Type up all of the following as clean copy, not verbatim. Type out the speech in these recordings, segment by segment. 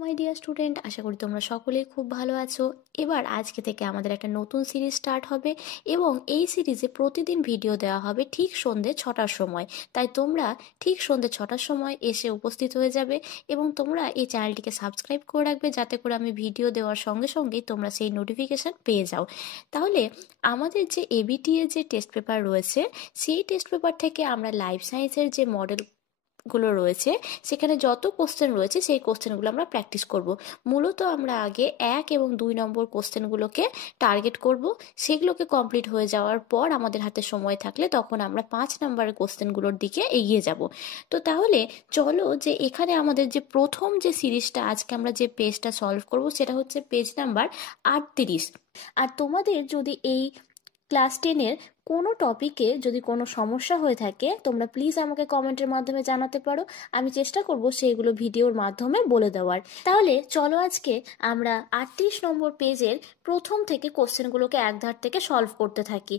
My dear student, আশা করি তোমরা সকলেই খুব ভালো আছো। এবার আজকে থেকে আমাদের একটা নতুন সিরিজ স্টার্ট হবে এবং এই সিরিজে প্রতিদিন ভিডিও দেওয়া হবে ঠিক সন্ধ্যে 6টার সময়। তাই তোমরা ঠিক সন্ধ্যে 6টার সময় এসে উপস্থিত হয়ে যাবে এবং তোমরা এই চ্যানেলটিকে সাবস্ক্রাইব করে রাখবে, যাতে করে আমি ভিডিও দেওয়ার সঙ্গে সঙ্গেই তোমরা সেই নোটিফিকেশান পেয়ে যাও। তাহলে আমাদের যে এবিটিএ যে টেস্ট পেপার রয়েছে, সেই টেস্ট পেপার থেকে আমরা লাইফ সায়েন্সের যে মডেলগুলো রয়েছে সেখানে যত কোশ্চেন রয়েছে সেই কোশ্চেনগুলো আমরা প্র্যাকটিস করব। মূলত আমরা আগে 1 এবং 2 নম্বর কোশ্চেনগুলোকে টার্গেট করব। সেগুলোকে কমপ্লিট হয়ে যাওয়ার পর আমাদের হাতে সময় থাকলে তখন আমরা 5 নম্বরের কোশ্চেনগুলোর দিকে এগিয়ে যাব। তো তাহলে চলো, যে এখানে আমাদের যে প্রথম যে সিরিজটা আজকে আমরা যে পেজটা সলভ করব সেটা হচ্ছে পেজ নাম্বার 38। আর তোমাদের যদি এই ক্লাস 10-এর কোনো টপিকে যদি কোনো সমস্যা হয়ে থাকে তোমরা প্লিজ আমাকে কমেন্টের মাধ্যমে জানাতে পারো। আমি চেষ্টা করব সেইগুলো ভিডিওর মাধ্যমে বলে দেওয়ার। তাহলে চলো আজকে আমরা 38 নম্বর পেজের প্রথম থেকে কোশ্চেনগুলোকে এক ধার থেকে সলভ করতে থাকি।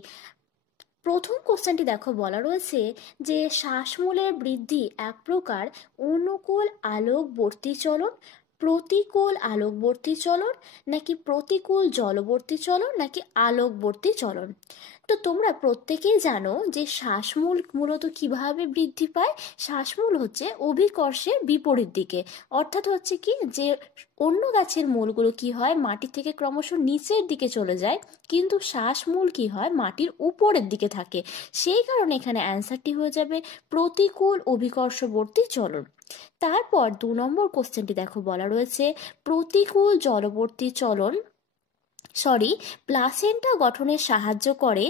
প্রথম কোশ্চেনটি দেখো, বলা রয়েছে যে শ্বাসমূলের বৃদ্ধি এক প্রকার অনুকূল আলোকবর্তী চলন, প্রতিকূল আলোকবর্তী চলন, নাকি প্রতিকূল জলবর্তী চলন, নাকি আলোকবর্তী চলন। তো তোমরা প্রত্যেকেই জানো যে শ্বাসমূল মূলত কিভাবে বৃদ্ধি পায়। শ্বাসমূল হচ্ছে অভিকর্ষের বিপরীত দিকে, অর্থাৎ হচ্ছে কি যে অন্য গাছের মূলগুলো কি হয় মাটি থেকে ক্রমশ নিচের দিকে চলে যায়, কিন্তু শ্বাসমূল কি হয় মাটির উপরের দিকে থাকে। সেই কারণে এখানে অ্যান্সারটি হয়ে যাবে প্রতিকূল অভিকর্ষবর্তী চলন। তারপর 2 নম্বর কোশ্চেনটি দেখো, বলা রয়েছে প্রতিকূল জলবর্তী চলন প্লাসেন্টা গঠনে সাহায্য করে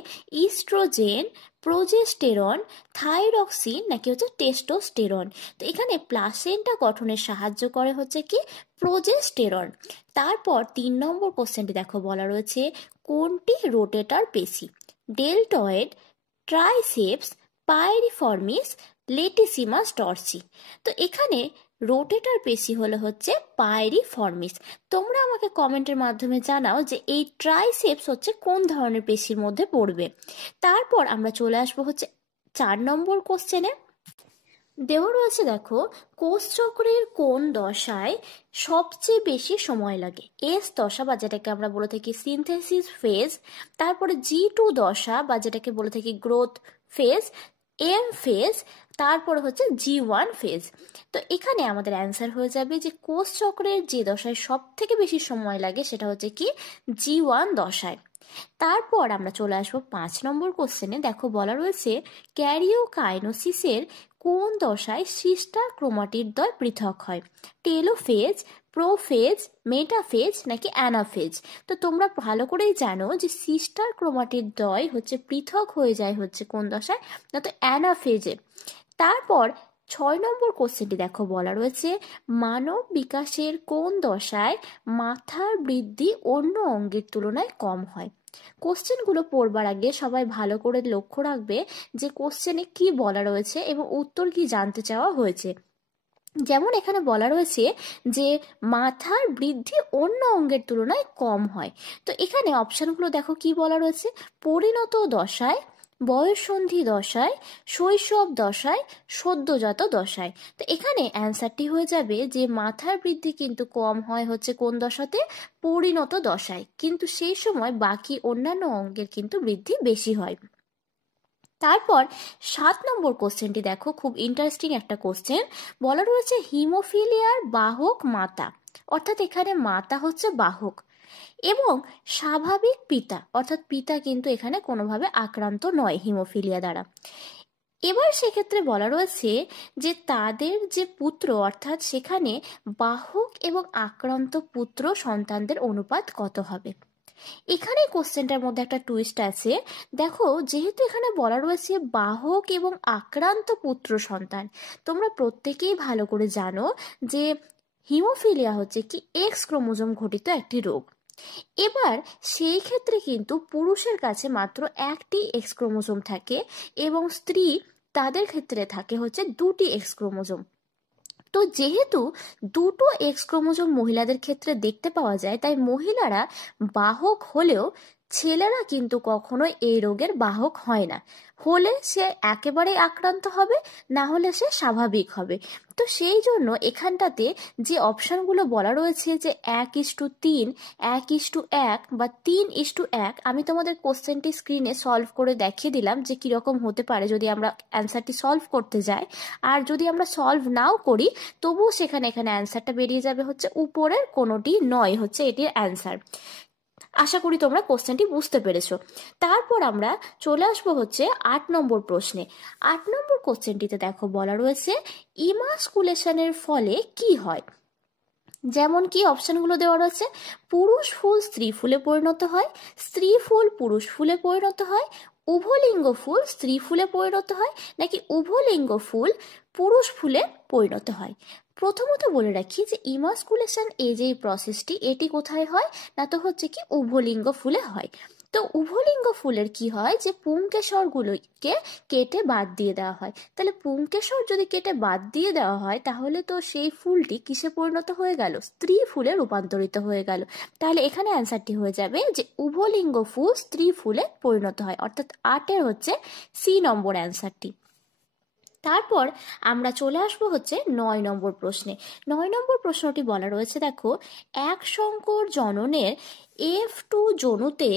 ইস্ট্রোজেন, প্রোজেস্টেরন, থাইরক্সিন, নাকি হচ্ছে টেস্টোস্টেরন। তো এখানে প্লাসেন্টা গঠনে সাহায্য করে হচ্ছে কি প্রোজেস্টেরন। তারপর 3 নম্বর কোশ্চেনটি দেখো, বলা রয়েছে কোনটি রোটেটর পেশি? Deltoid, triceps, piriformis, লেটিসিমাস Dorsey. তো এখানে রোটেটর পেশি হলো হচ্ছে পাইরিফর্মিস। তোমরা আমাকে কমেন্টের মাধ্যমে জানাও যে এই ট্রাইসেপস হচ্ছে কোন ধরনের পেশির মধ্যে পড়বে। তারপর আমরা চলে আসবো হচ্ছে 4 নম্বর কোশ্চেনে। দেওয়া রয়েছে দেখো, কোষচক্রের কোন দশায় সবচেয়ে বেশি সময় লাগে? এস দশা বা যেটাকে আমরা বলে থাকি সিনথেসিস ফেজ, তারপরে G2 দশা বা যেটাকে বলে থাকি গ্রোথ ফেজ, M ফেজ, তারপরে হচ্ছে G1 ফেজ। তো এখানে আমাদের অ্যান্সার হয়ে যাবে যে কোষচক্রের যে দশায় সব থেকে বেশি সময় লাগে সেটা হচ্ছে কি G1 দশায়। তারপর আমরা চলে আসবো 5 নম্বর কোশ্চেনে। দেখো, বলা রয়েছে ক্যারিওকাইনোসিসের কোন দশায় সিস্টার ক্রোমাটিড দ্বয় পৃথক হয়? টেলোফেজ, প্রোফেজ, মেটাফেজ, নাকি অ্যানাফেজ। তো তোমরা ভালো করেই জানো যে সিস্টার ক্রোমাটিড দ্বয় হচ্ছে পৃথক হয়ে যায় হচ্ছে কোন দশায়, না তো অ্যানাফেজে। তারপর 6 নম্বর কোশ্চেনটি দেখো, বলা রয়েছে মানব বিকাশের কোন দশায় মাথার বৃদ্ধি অন্য অঙ্গের তুলনায় কম হয়? কোশ্চেনগুলো পড়বার আগে সবাই ভালো করে লক্ষ্য রাখবে যে কোশ্চেনে কি বলা রয়েছে এবং উত্তর কি জানতে চাওয়া হয়েছে। যেমন এখানে বলা রয়েছে যে মাথার বৃদ্ধি অন্য অঙ্গের তুলনায় কম হয়। তো এখানে অপশানগুলো দেখো কি বলা রয়েছে, পরিণত দশায়, বয়ঃসন্ধি দশায়, শৈশব দশায়, সদ্যজাত দশায়। তো এখানে অ্যান্সারটি হয়ে যাবে যে মাথার বৃদ্ধি কিন্তু কম হয় হচ্ছে কোন দশাতে? পরিণত দশায়, কিন্তু সেই সময় বাকি অন্যান্য অঙ্গের কিন্তু বৃদ্ধি বেশি হয়। তারপর 7 নম্বর কোশ্চেনটি দেখো, খুব ইন্টারেস্টিং একটা কোশ্চেন। বলা রয়েছে হিমোফিলিয়ার বাহক মাতা, অর্থাৎ এখানে মাতা হচ্ছে বাহক, এবং স্বাভাবিক পিতা, অর্থাৎ পিতা কিন্তু এখানে কোনোভাবে আক্রান্ত নয় হিমোফিলিয়া দ্বারা। এবার সেক্ষেত্রে বলা রয়েছে যে তাদের যে পুত্র, অর্থাৎ সেখানে বাহক এবং আক্রান্ত পুত্র সন্তানদের অনুপাত কত হবে? এখানে কোশ্চেনটার মধ্যে একটা টুইস্ট আছে। দেখো, যেহেতু এখানে বলা রয়েছে বাহক এবং আক্রান্ত পুত্র সন্তান, তোমরা প্রত্যেকেই ভালো করে জানো যে হিমোফিলিয়া হচ্ছে কি এক্স ক্রোমোজোম ঘটিত একটি রোগ। এবার সেই ক্ষেত্রে কিন্তু পুরুষের কাছে মাত্র একটি এক্স ক্রোমোজোম থাকে এবং স্ত্রী তাদের ক্ষেত্রে থাকে হচ্ছে 2টি এক্স ক্রোমোজোম। তো যেহেতু 2টো এক্স ক্রোমোজোম মহিলাদের ক্ষেত্রে দেখতে পাওয়া যায়, তাই মহিলারা বাহক হলেও ছেলেরা কিন্তু কখনোই এই রোগের বাহক হয় না। হলে সে একেবারে আক্রান্ত হবে, না হলে সে স্বাভাবিক হবে। তো সেই জন্য এখানটাতে যে অপশানগুলো বলা রয়েছে যে 1:3, 1:1 বা 3:1, আমি তোমাদের কোশ্চেনটি স্ক্রিনে সলভ করে দেখিয়ে দিলাম যে কীরকম হতে পারে যদি আমরা অ্যান্সারটি সলভ করতে যাই। আর যদি আমরা সলভ নাও করি তবুও এখানে অ্যান্সারটা বেরিয়ে যাবে হচ্ছে উপরের কোনোটি নয় হচ্ছে এটির অ্যান্সার। আশা করি তোমরা কোশ্চেনটি বুঝতে পেরেছো। তারপর আমরা চলে আসবো হচ্ছে 8 নম্বর প্রশ্নে। 8 নম্বর কোশ্চেনটিতে দেখো বলা রয়েছে ইমাস্কুলেশনের ফলে কি হয়। যেমন কি অপশনগুলো দেওয়া রয়েছে, পুরুষ ফুল স্ত্রী ফুলে পরিণত হয়, স্ত্রী ফুল পুরুষ ফুলে পরিণত হয়, উভলিঙ্গ ফুল স্ত্রী ফুলে পরিণত হয়, নাকি উভলিঙ্গ ফুল পুরুষ ফুলে পরিণত হয়। প্রথমত বলে রাখি যে ইমাস্কুলেশন এই যে প্রসেসটি এটি কোথায় হয়, না তো হচ্ছে কি উভলিঙ্গ ফুলে হয়। তো উভলিঙ্গ ফুলের কি হয় যে পুংকেশরগুলোকে কেটে বাদ দিয়ে দেওয়া হয়। তাহলে পুংকেশর যদি কেটে বাদ দিয়ে দেওয়া হয় তাহলে তো সেই ফুলটি কিসে পরিণত হয়ে গেল, স্ত্রী ফুলে রূপান্তরিত হয়ে গেল। তাহলে এখানে অ্যান্সারটি হয়ে যাবে যে উভলিঙ্গ ফুল স্ত্রী ফুলে পরিণত হয়, অর্থাৎ 8-এর হচ্ছে সি নম্বর অ্যান্সারটি। তারপর আমরা চলে আসবো হচ্ছে 9 নম্বর প্রশ্নে। 9 নম্বর প্রশ্নটি বলা রয়েছে দেখো, এক সংকর জননের F2 জনুতে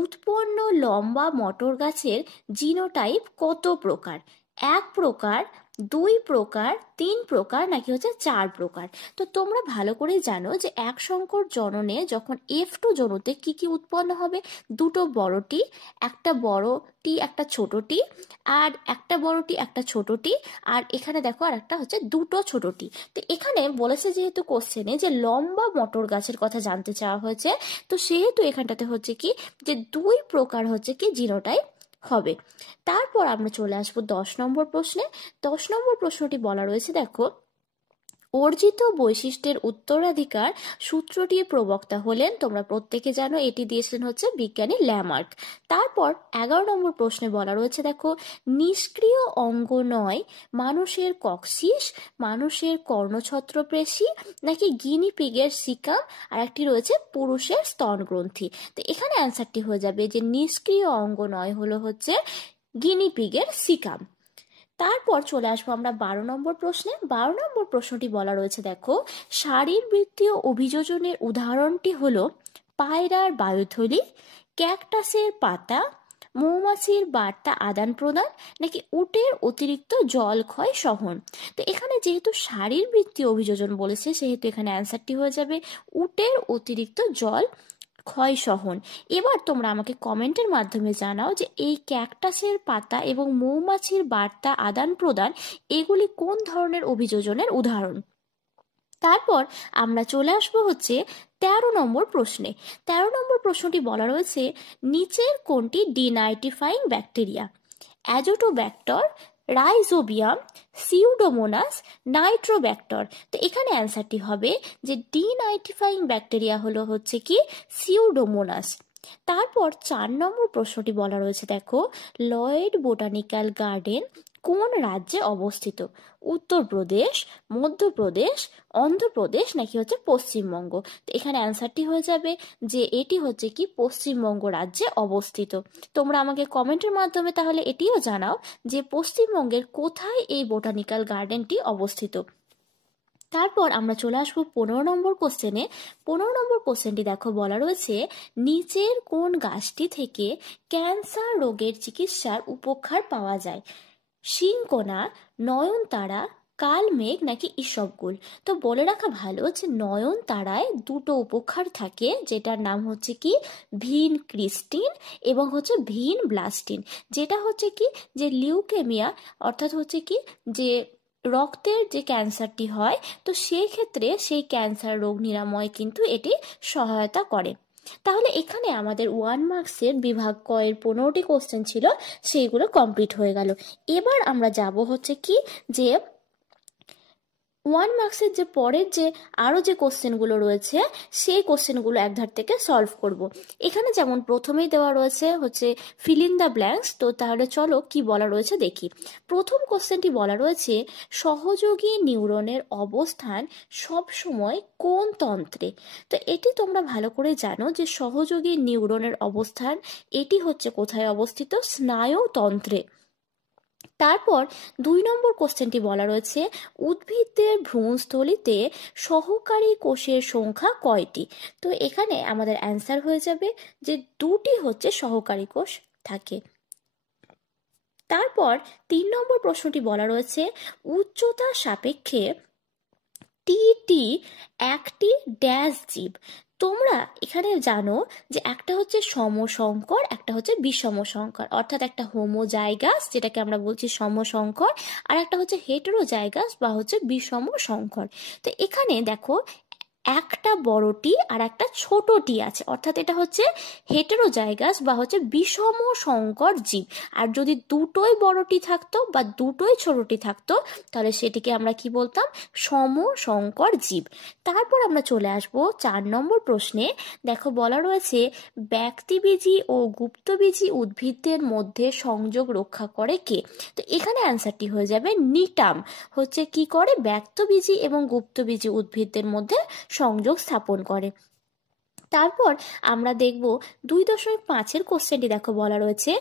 উৎপন্ন লম্বা মটর গাছের জিনোটাইপ কত প্রকার? 1 প্রকার, 2 প্রকার, 3 প্রকার, নাকি হচ্ছে 4 প্রকার। তো তোমরা ভালো করে জানো যে এক সংকর জননে যখন F2 জনুতে কি কি উৎপন্ন হবে, দুটো বড়টি, একটা বড়টি একটা ছোটটি, আর একটা বড়টি একটা ছোটটি, আর এখানে দেখো আর একটা হচ্ছে দুটো ছোটটি। তো এখানে বলেছে যেহেতু কোশ্চেনে যে লম্বা মটর গাছের কথা জানতে চাওয়া হয়েছে, তো সেহেতু এখানটাতে হচ্ছে কি যে 2 প্রকার হচ্ছে কি জিনোটাইপ হবে। তারপর আমরা চলে আসবো 10 নম্বর প্রশ্নে। 10 নম্বর প্রশ্নটি বলা রয়েছে দেখো, অর্জিত বৈশিষ্ট্যের উত্তরাধিকার সূত্রটির প্রবক্তা হলেন, তোমরা প্রত্যেকে জানো এটি দিয়েছিলেন হচ্ছে বিজ্ঞানী ল্যামার্ক। তারপর 11 নম্বর প্রশ্নে বলা রয়েছে দেখো, নিষ্ক্রিয় অঙ্গ নয় মানুষের কক্সিস, মানুষের কর্ণছত্র পেশী, নাকি গিনি পিগের সিকাম, আর একটি রয়েছে পুরুষের স্তন গ্রন্থি। তো এখানে অ্যান্সারটি হয়ে যাবে যে নিষ্ক্রিয় অঙ্গ নয় হলো হচ্ছে গিনি পিগের সিকাম। তারপর চলে আসবো আমরা 12 নম্বর প্রশ্নে। 12 নম্বর প্রশ্নটি বলা রয়েছে দেখো, শারীরবৃত্তীয় অভিযোজনের উদাহরণটি হলো পায়রার বায়ুথলি, ক্যাকটাসের পাতা, মৌমাছির বার্তা আদান প্রদান, নাকি উটের অতিরিক্ত জল ক্ষয় সহন। তো এখানে যেহেতু শারীরবৃত্তীয় অভিযোজন বলেছে সেহেতু এখানে অ্যান্সারটি হয়ে যাবে উটের অতিরিক্ত জল ক্ষয় সহন। এবার তোমরা আমাকে কমেন্টের মাধ্যমে জানাও যে এই ক্যাকটাসের পাতা এবং মৌমাছির বার্তা আদান প্রদান এগুলি কোন ধরনের অভিযোজনের উদাহরণ। তারপর আমরা চলে আসবো হচ্ছে 13 নম্বর প্রশ্নে। 13 নম্বর প্রশ্নটি বলা রয়েছে, নিচের কোনটি denitrifying bacteria? Azotobacter, rhizobium, pseudomonas, Nitrobacter. তো এখানে অ্যান্সারটি হবে যে ডিনাইট্রিফাইং ব্যাকটেরিয়া হলো হচ্ছে কি সিউডোমোনাস। তারপর 4 নম্বর প্রশ্নটি বলা রয়েছে দেখো, লয়েড বোটানিক্যাল গার্ডেন কোন রাজ্যে অবস্থিত? উত্তরপ্রদেশ, মধ্যপ্রদেশ, অন্ধ্রপ্রদেশ, নাকি হচ্ছে পশ্চিমবঙ্গ। তো এখানে অ্যান্সারটি হয়ে যাবে যে এটি হচ্ছে কি পশ্চিমবঙ্গ রাজ্যে অবস্থিত। তোমরা আমাকে কমেন্টের মাধ্যমে তাহলে এটিও জানাও যে পশ্চিমবঙ্গের কোথায় এই বোটানিক্যাল গার্ডেনটি অবস্থিত। তারপর আমরা চলে আসবো 15 নম্বর কোশ্চেনে। 15 নম্বর কোশ্চেনটি দেখো বলা রয়েছে, নিচের কোন গাছটি থেকে ক্যান্সার রোগের চিকিৎসার উপকার পাওয়া যায়? শিংকোনা, নয়নতারা, কালমেঘ, নাকি ইসবগুল। তো বলে রাখা ভালো যে নয়নতারায় দুটো উপকার থাকে, যেটার নাম হচ্ছে কি ভিন ক্রিস্টিন এবং হচ্ছে ভিন ব্লাস্টিন। যেটা হচ্ছে কি যে লিউকেমিয়া অর্থাৎ হচ্ছে কি যে রক্তের যে ক্যান্সারটি হয়, তো সেই ক্ষেত্রে সেই ক্যান্সার রোগ নিরাময় কিন্তু এটি সহায়তা করে। তাহলে এখানে আমাদের 1 মার্কসের বিভাগ ক এর 15টি কোশ্চেন ছিল, সেইগুলো কমপ্লিট হয়ে গেল। এবার আমরা যাব হচ্ছে কি যে ওয়ান মার্কসের যে পরের যে আরও যে কোশ্চেনগুলো রয়েছে সেই কোশ্চেনগুলো একধার থেকে সলভ করব। এখানে যেমন প্রথমেই দেওয়া রয়েছে হচ্ছে ফিল ইন দ্য ব্ল্যাঙ্কস। তো তাহলে চলো কি বলা রয়েছে দেখি। প্রথম কোশ্চেনটি বলা রয়েছে সহযোগী নিউরনের অবস্থান সবসময় কোন তন্ত্রে। তো এটি তোমরা ভালো করে জানো যে সহযোগী নিউরনের অবস্থান এটি হচ্ছে কোথায় অবস্থিত, স্নায়ুতন্ত্রে। তারপর 2 নম্বর কোশ্চেনটি বলা রয়েছে উদ্ভিদের ভ্রূণস্থলিতে সহকারী কোষের সংখ্যা কয়টি। তো এখানে আমাদের অ্যান্সার হয়ে যাবে যে 2টি হচ্ছে সহকারী কোষ থাকে। তারপর 3 নম্বর প্রশ্নটি বলা রয়েছে উচ্চতা সাপেক্ষে টি একটি ড্যাশ জীব। তোমরা এখানে জানো যে একটা হচ্ছে সমসংকর, একটা হচ্ছে বিষমসংকর, অর্থাৎ একটা হোমোজাইগাস যেটাকে আমরা বলছি সমসংকর, আর একটা হচ্ছে হেটেরোজাইগাস বা হচ্ছে বিষমসংকর। তো এখানে দেখো একটা বড় টি আর একটা ছোট টি আছে, অর্থাৎ এটা হচ্ছে হেটেরোজাইগাস বা হচ্ছে বিষম সংকর জীব। আর যদি দুটোই বড় টি থাকতো বা দুটোই ছোট টি থাকতো তাহলে সেটিকে আমরা কি বলতাম, সম সংকর জীব। তারপর আমরা চলে আসব 4 নম্বর প্রশ্নে। দেখো বলা রয়েছে ব্যক্তিবীজী ও গুপ্তবীজী উদ্ভিদদের মধ্যে সংযোগ রক্ষা করে কে। তো এখানে অ্যান্সারটি হয়ে যাবে নিটাম হচ্ছে কি করে, ব্যক্তবীজী এবং গুপ্তবীজী উদ্ভিদদের মধ্যে সংযোগ স্থাপন করে। তারপর আমরা দেখব 2.5-এর কোশ্চেনটি। দেখো বলা রয়েছে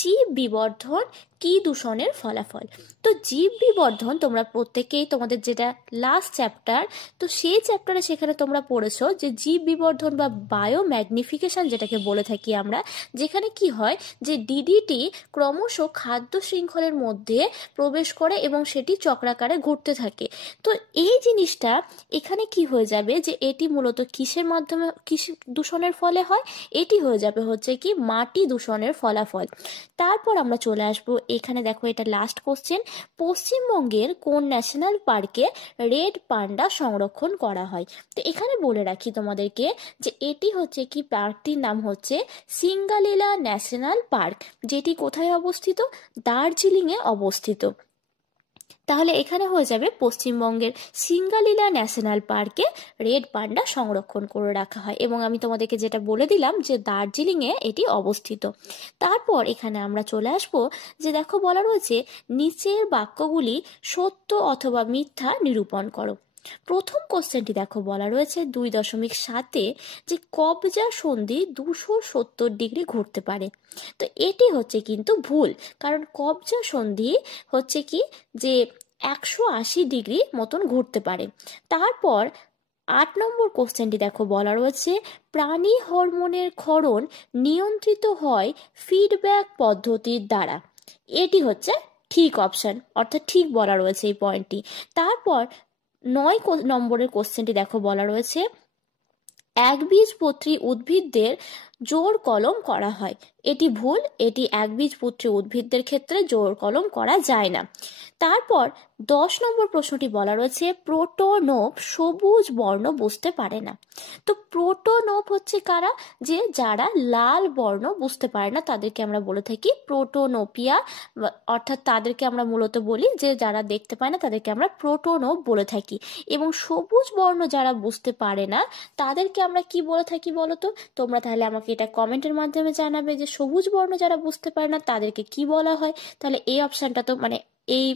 জীব বিবর্ধন কি দূষণের ফলাফল। তো জীব বিবর্ধন তোমরা প্রত্যেকেই তোমাদের যেটা লাস্ট চ্যাপ্টার, তো সেই চ্যাপ্টারে সেখানে তোমরা পড়েছো যে জীব বিবর্ধন বা বায়ো ম্যাগনিফিকেশন যেটাকে বলে থাকি আমরা, যেখানে কি হয় যে ডিডিটি ক্রমশ খাদ্য শৃঙ্খলের মধ্যে প্রবেশ করে এবং সেটি চক্রাকারে ঘুরতে থাকে। তো এই জিনিসটা এখানে কি হয়ে যাবে যে এটি মূলত কিসের মাধ্যমে, কিস দূষণের ফলে হয়, এটি হয়ে যাবে হচ্ছে কি মাটি দূষণের ফলাফল। তারপর আমরা চলে আসব এখানে। দেখো এটা লাস্ট কোশ্চেন, পশ্চিমবঙ্গের কোন ন্যাশনাল পার্কে রেড পান্ডা সংরক্ষণ করা হয়। তো এখানে বলে রাখি তোমাদেরকে যে এটি হচ্ছে কি পার্কটির নাম হচ্ছে সিঙ্গালীলা ন্যাশনাল পার্ক, যেটি কোথায় অবস্থিত, দার্জিলিংয়ে অবস্থিত। তাহলে এখানে হয়ে যাবে পশ্চিমবঙ্গের সিঙ্গালীলা ন্যাশনাল পার্কে রেড পান্ডা সংরক্ষণ করে রাখা হয়, এবং আমি তোমাদেরকে যেটা বলে দিলাম যে দার্জিলিংয়ে এটি অবস্থিত। তারপর এখানে আমরা চলে আসব যে দেখো বলা রয়েছে নিচের বাক্যগুলি সত্য অথবা মিথ্যা নিরূপণ করো। প্রথম কোশ্চেনটি দেখো বলা রয়েছে 2.7-এ যে কবজা সন্ধি 270 ডিগ্রি ঘুরতে পারে। তো এটি হচ্ছে কিন্তু ভুল, কারণ কবজা সন্ধি হচ্ছে কি যে 180 ডিগ্রি মতন ঘুরতে পারে। তারপর 8 নম্বর কোশ্চেনটি দেখো বলা রয়েছে প্রাণী হরমোনের ক্ষরণ নিয়ন্ত্রিত হয় ফিডব্যাক পদ্ধতির দ্বারা। এটি হচ্ছে ঠিক অপশন, অর্থাৎ ঠিক বলা রয়েছে এই পয়েন্টটি। তারপর 9 নম্বরের কোশ্চেনটি দেখো বলা রয়েছে একবীজপত্রী উদ্ভিদদের জোড় কলম করা হয়। এটি ভুল, এটি একবীজপত্রী উদ্ভিদদের ক্ষেত্রে জোড় কলম করা যায় না। তারপর 10 নম্বর প্রশ্নটি বলা রয়েছে প্রোটোনোপ সবুজ বর্ণ বুঝতে পারে না। তো প্রোটোনোপ হচ্ছে কারা, যে যারা লাল বর্ণ বুঝতে পারে না তাদেরকে আমরা বলে থাকি প্রোটোনোপিয়া, অর্থাৎ তাদেরকে আমরা মূলত বলি যে যারা দেখতে পায় না তাদেরকে আমরা প্রোটোনোপ বলে থাকি। এবং সবুজ বর্ণ যারা বুঝতে পারে না তাদেরকে আমরা কি বলে থাকি বলো তো, তোমরা তাহলে আমাকে এটা কমেন্টের মাধ্যমে জানাবে যে সবুজ বর্ণ যারা বুঝতে পারে না তাদেরকে কি বলা হয়। তাহলে এই অপশনটা তো মানে এই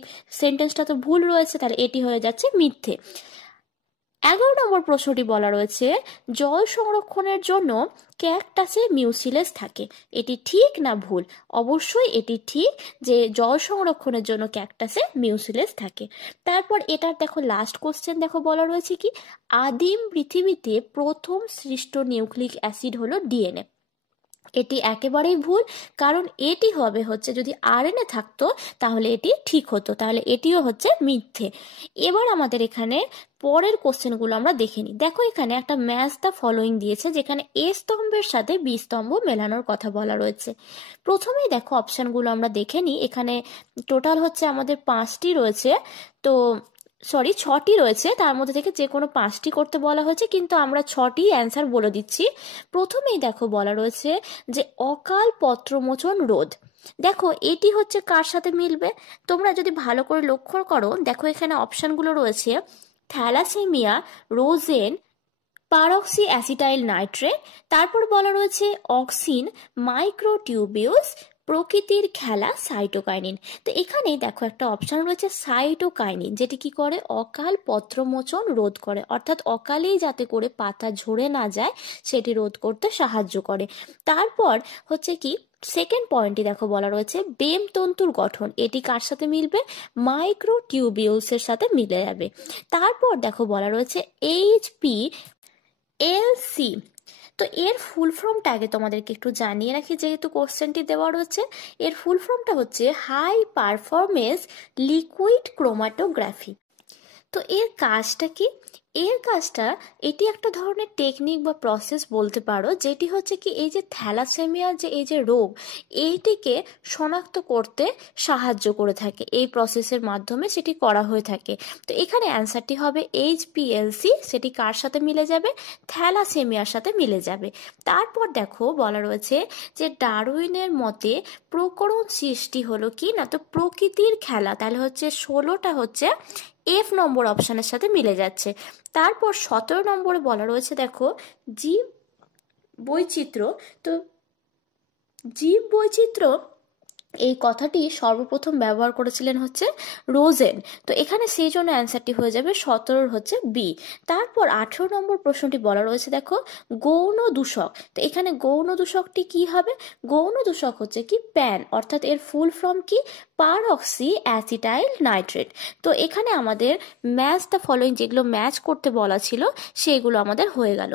সেন্টেন্সটা তো ভুল রয়েছে, তাহলে এটি হয়ে যাচ্ছে মিথ্যে। 11 নম্বর প্রশ্নটি বলা রয়েছে জল সংরক্ষণের জন্য ক্যাকটাসে মিউসিলেস থাকে। এটি ঠিক না ভুল? অবশ্যই এটি ঠিক যে জল সংরক্ষণের জন্য ক্যাকটাসে মিউসিলেস থাকে। তারপর এটার দেখো লাস্ট কোশ্চেন দেখো বলা রয়েছে কি আদিম পৃথিবীতে প্রথম সৃষ্ট নিউক্লিক অ্যাসিড হলো ডিএনএ। এটি একেবারেই ভুল, কারণ এটি হবে হচ্ছে যদি আরএনএ থাকতো তাহলে এটি ঠিক হতো, তাহলে এটিও হচ্ছে মিথ্যে। এবার আমাদের এখানে পরের কোশ্চেনগুলো আমরা দেখে নিই। দেখো এখানে একটা ম্যাচ দ্য ফলোইং দিয়েছে, যেখানে এ স্তম্ভের সাথে বি স্তম্ভ মেলানোর কথা বলা রয়েছে। প্রথমেই দেখো অপশানগুলো আমরা দেখে নিই। এখানে টোটাল হচ্ছে আমাদের 5টি রয়েছে, তো 6টি রয়েছে, তার মধ্যে থেকে যে কোনো 5টি করতে বলা হয়েছে, কিন্তু আমরা 6টি অ্যান্সার বলে দিচ্ছি। প্রথমেই দেখো বলা রয়েছে যে অকাল পত্রমোচন রোধ। দেখো এটি হচ্ছে কার সাথে মিলবে, তোমরা যদি ভালো করে লক্ষ্য করো দেখো এখানে অপশানগুলো রয়েছে থ্যালাসেমিয়া রোজেন পারক্সি অ্যাসিটাইল নাইট্রেট, তারপর বলা রয়েছে অক্সিন মাইক্রোটিউবিউলস, প্রকৃতির খেলা সাইটোকাইনিন। তো এখানে দেখো একটা অপশন রয়েছে সাইটোকাইনিন, যেটি কি করে অকাল পত্রমোচন রোধ করে, অর্থাৎ অকালেই যাতে করে পাতা ঝরে না যায় সেটি রোধ করতে সাহায্য করে। তারপর হচ্ছে কি সেকেন্ড পয়েন্টটি দেখো বলা রয়েছে বেম তন্তুর গঠন, এটি কার সাথে মিলবে, মাইক্রোটিউবিউলসের সাথে মিলে যাবে। তারপর দেখো বলা রয়েছে HPLC। তো এর ফুল ফর্মটা আগে তোমাদেরকে একটু জানিয়ে রাখি, যেহেতু কোশ্চেনটি দেওয়া রয়েছে। এর ফুল ফর্মটা হচ্ছে হাই পারফরমেন্স লিকুইড ক্রোমাটোগ্রাফি। তো এর কাজটা কি, এর কাজটা এটি একটা ধরনের টেকনিক বা প্রসেস বলতে পারো, যেটি হচ্ছে কি এই যে থ্যালাসেমিয়ার যে এই যে রোগ, এইটিকে শনাক্ত করতে সাহায্য করে থাকে, এই প্রসেসের মাধ্যমে সেটি করা হয়ে থাকে। তো এখানে অ্যান্সারটি হবে HPLC, সেটি কার সাথে মিলে যাবে, থ্যালাসেমিয়ার সাথে মিলে যাবে। তারপর দেখো বলা রয়েছে যে ডারউইনের মতে প্রকরণ সৃষ্টি হলো কি না, তো প্রকৃতির খেলা, তাহলে হচ্ছে 16টা হচ্ছে F নম্বর অপশানের সাথে মিলে যাচ্ছে। তারপর 17 নম্বরে বলা রয়েছে দেখো জীব বৈচিত্র্য। তো জীব বৈচিত্র্য এই কথাটি সর্বপ্রথম ব্যবহার করেছিলেন হচ্ছে রোজেন। তো এখানে সেই জন্য অ্যান্সারটি হয়ে যাবে 17 হচ্ছে বি। তারপর 18 নম্বর প্রশ্নটি বলা রয়েছে দেখো গৌণ দূষক। তো এখানে গৌণ দূষকটি কি হবে, গৌণ দূষক হচ্ছে কি প্যান, অর্থাৎ এর ফুল ফর্ম কি পারঅক্সি অ্যাসিটাইল নাইট্রেট। তো এখানে আমাদের ম্যাচ দ্য ফলোইং, যেগুলো ম্যাচ করতে বলা ছিল সেইগুলো আমাদের হয়ে গেল।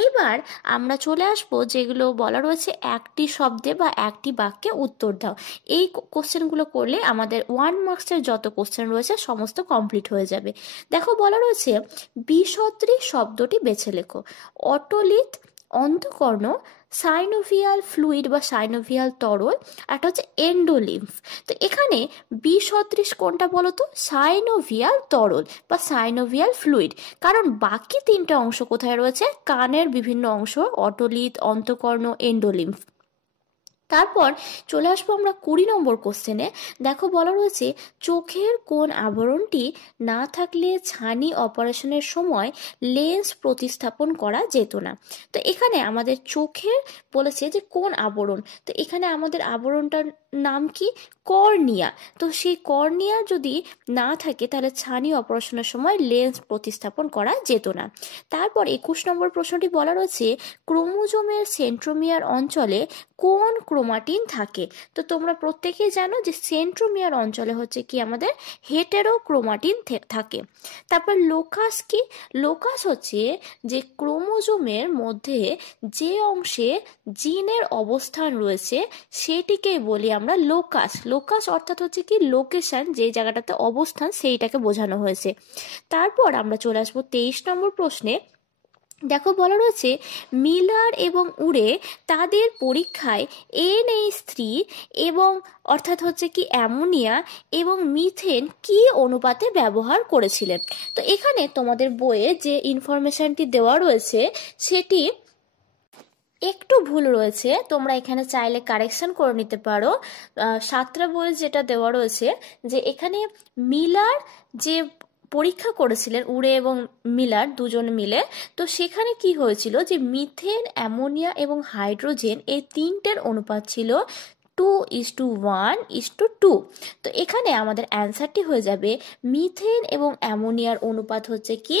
এইবার আমরা চলে আসবো যেগুলো বলা রয়েছে একটি শব্দে বা একটি বাক্যে উত্তর দাও। এই কোশ্চেনগুলো করলে আমাদের 1 মার্কসের যত কোশ্চেন রয়েছে সমস্ত কমপ্লিট হয়ে যাবে। দেখো বলা রয়েছে বিসদৃশ শব্দটি বেছে লেখো। অটোলিথ অন্তঃকর্ণ, সাইনোভিয়াল ফ্লুইড বা সাইনোভিয়াল তরল, একটা হচ্ছে এন্ডোলিম্ফ। তো এখানে বিসদৃশ কোনটা বলো তো, সাইনোভিয়াল তরল বা সাইনোভিয়াল ফ্লুইড, কারণ বাকি তিনটা অংশ কোথায় রয়েছে, কানের বিভিন্ন অংশ, অটোলিথ, অন্তঃকর্ণ, এন্ডোলিম্ফ। তারপর চলে আসবো আমরা 20 নম্বর কোশ্চেনে। দেখো বলা রয়েছে চোখের কোন আবরণটি না থাকলে ছানি অপারেশনের সময় লেন্স প্রতিস্থাপন করা যেত না। তো এখানে আমাদের চোখের বলেছে যে কোন আবরণ, তো এখানে আমাদের আবরণটার নাম কি, কর্নিয়া। তো সেই কর্নিয়া যদি না থাকে তাহলে ছানি অপারেশনের সময় লেন্স প্রতিস্থাপন করা যেত না। তারপর 21 নম্বর প্রশ্নটি বলা রয়েছে ক্রোমোজোমের সেন্ট্রোমিয়ার অঞ্চলে কোন ক্রোমাটিন থাকে। তো তোমরা প্রত্যেকেই জানো যে সেন্ট্রোমিয়ার অঞ্চলে হচ্ছে কি আমাদের হেটেরোক্রোমাটিন থাকে। তারপর লোকাস কি, লোকাস হচ্ছে যে ক্রোমোজোমের মধ্যে যে অংশে জিনের অবস্থান রয়েছে সেটিকেই বলি আমরা লোকাস। লোকাস অর্থাৎ হচ্ছে কি লোকেশন, যে জায়গাটাতে অবস্থান সেইটাকে বোঝানো হয়েছে। তারপর আমরা চলে আসবো 23 নম্বর প্রশ্নে। দেখো বলা রয়েছে মিলার এবং উরে তাদের পরীক্ষায় NH3 এবং অর্থাৎ হচ্ছে কি অ্যামোনিয়া এবং মিথেন কি অনুপাতে ব্যবহার করেছিলেন। তো এখানে তোমাদের বইয়ে যে ইনফরমেশনটি দেওয়া রয়েছে সেটি একটু ভুল রয়েছে, তোমরা এখানে চাইলে কারেকশন করে নিতে পারো। সাতটা বইয়ে যেটা দেওয়া রয়েছে যে এখানে মিলার যে পরীক্ষা করেছিলেন উরে এবং মিলার দুজন মিলে, তো সেখানে কি হয়েছিল যে মিথেন, অ্যামোনিয়া এবং হাইড্রোজেন এই তিনটের অনুপাত ছিল 2:1:2। তো এখানে আমাদের অ্যান্সারটি হয়ে যাবে মিথেন এবং অ্যামোনিয়ার অনুপাত হচ্ছে কি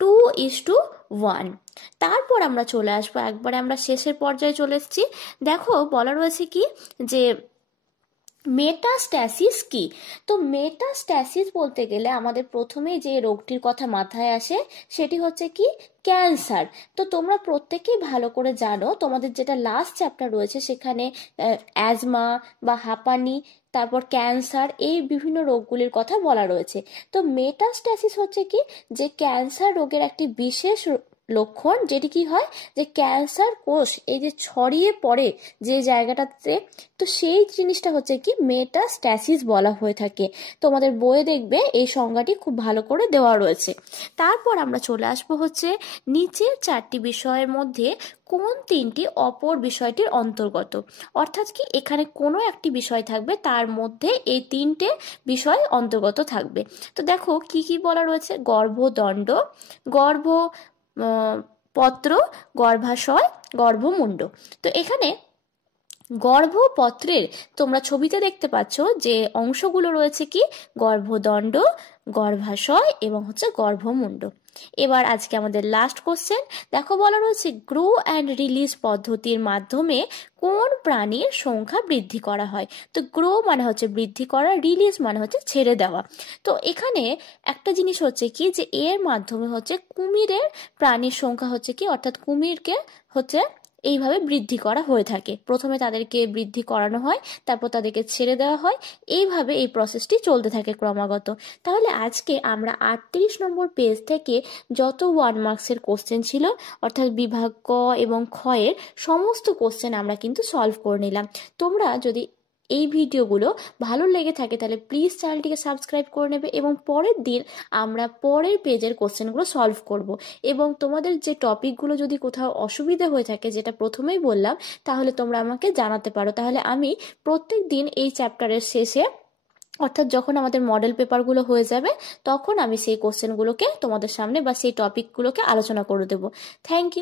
2:1। তারপর আমরা চলে আসবো, একবারে আমরা শেষের পর্যায়ে চলে এসেছি। দেখো বলা রয়েছে কি যে মেটাস্ট্যাসিস কি। তো মেটাস্ট্যাসিস বলতে গেলে আমাদের প্রথমেই যে রোগটির কথা মাথায় আসে সেটি হচ্ছে কি ক্যান্সার। তো তোমরা প্রত্যেকেই ভালো করে জানো, তোমাদের যেটা লাস্ট চ্যাপ্টার রয়েছে সেখানে অ্যাজমা বা হাঁপানি, তারপর ক্যান্সার, এই বিভিন্ন রোগগুলির কথা বলা রয়েছে। তো মেটাস্ট্যাসিস হচ্ছে কি যে ক্যান্সার রোগের একটি বিশেষ লক্ষণ, যেটি কি হয় যে ক্যান্সার কোষ এই যে ছড়িয়ে পড়ে যে জায়গাটাতে, তো সেই জিনিসটা হচ্ছে কি মেটাস্ট্যাসিস বলা হয়ে থাকে। তোমাদের বইয়ে দেখবে এই সংজ্ঞাটি খুব ভালো করে দেওয়া রয়েছে। তারপর আমরা চলে আসবো হচ্ছে নিচের 4টি বিষয়ের মধ্যে কোন 3টি অপর বিষয়টির অন্তর্গত, অর্থাৎ কি এখানে কোনো একটি বিষয় থাকবে তার মধ্যে এই 3টে বিষয় অন্তর্গত থাকবে। তো দেখো কি কি বলা রয়েছে, গর্ভদণ্ড, গর্ভ পত্র, গর্ভাশয়, গর্ভমুণ্ড। তো এখানে গর্ভপত্রের তোমরা ছবিতে দেখতে পাচ্ছ যে অংশগুলো রয়েছে কি গর্ভদণ্ড, গর্ভাশয় এবং হচ্ছে গর্ভমুণ্ড। এবার আজকে আমাদের লাস্ট কোশ্চেন, দেখো বলা রয়েছে গ্রো অ্যান্ড রিলিজ পদ্ধতির মাধ্যমে কোন প্রাণীর সংখ্যা বৃদ্ধি করা হয়। তো গ্রো মানে হচ্ছে বৃদ্ধি করা, রিলিজ মানে হচ্ছে ছেড়ে দেওয়া। তো এখানে একটা জিনিস হচ্ছে কি যে এর মাধ্যমে হচ্ছে কুমিরের প্রাণীর সংখ্যা হচ্ছে কি, অর্থাৎ কুমিরকে হচ্ছে এইভাবে বৃদ্ধি করা হয়ে থাকে। প্রথমে তাদেরকে বৃদ্ধি করানো হয়, তারপর তাদেরকে ছেড়ে দেওয়া হয়, এইভাবে এই প্রসেসটি চলতে থাকে ক্রমাগত। তাহলে আজকে আমরা 38 নম্বর পেজ থেকে যত 1 মার্কসের কোশ্চেন ছিল, অর্থাৎ বিভাগ ক এবং খ এর সমস্ত কোশ্চেন আমরা কিন্তু সলভ করে নিলাম। তোমরা যদি এই ভিডিওগুলো ভালো লেগে থাকে তাহলে প্লিজ চ্যানেলটিকে সাবস্ক্রাইব করে নেবে, এবং পরের দিন আমরা পরের পেজের কোশ্চেনগুলো সলভ করব। এবং তোমাদের যে টপিকগুলো যদি কোথাও অসুবিধা হয়ে থাকে, যেটা প্রথমেই বললাম, তাহলে তোমরা আমাকে জানাতে পারো। তাহলে আমি প্রত্যেক দিন এই চ্যাপ্টারের শেষে, অর্থাৎ যখন আমাদের মডেল পেপারগুলো হয়ে যাবে, তখন আমি সেই কোশ্চেনগুলোকে তোমাদের সামনে বা সেই টপিকগুলোকে আলোচনা করে দেবো। Thank you.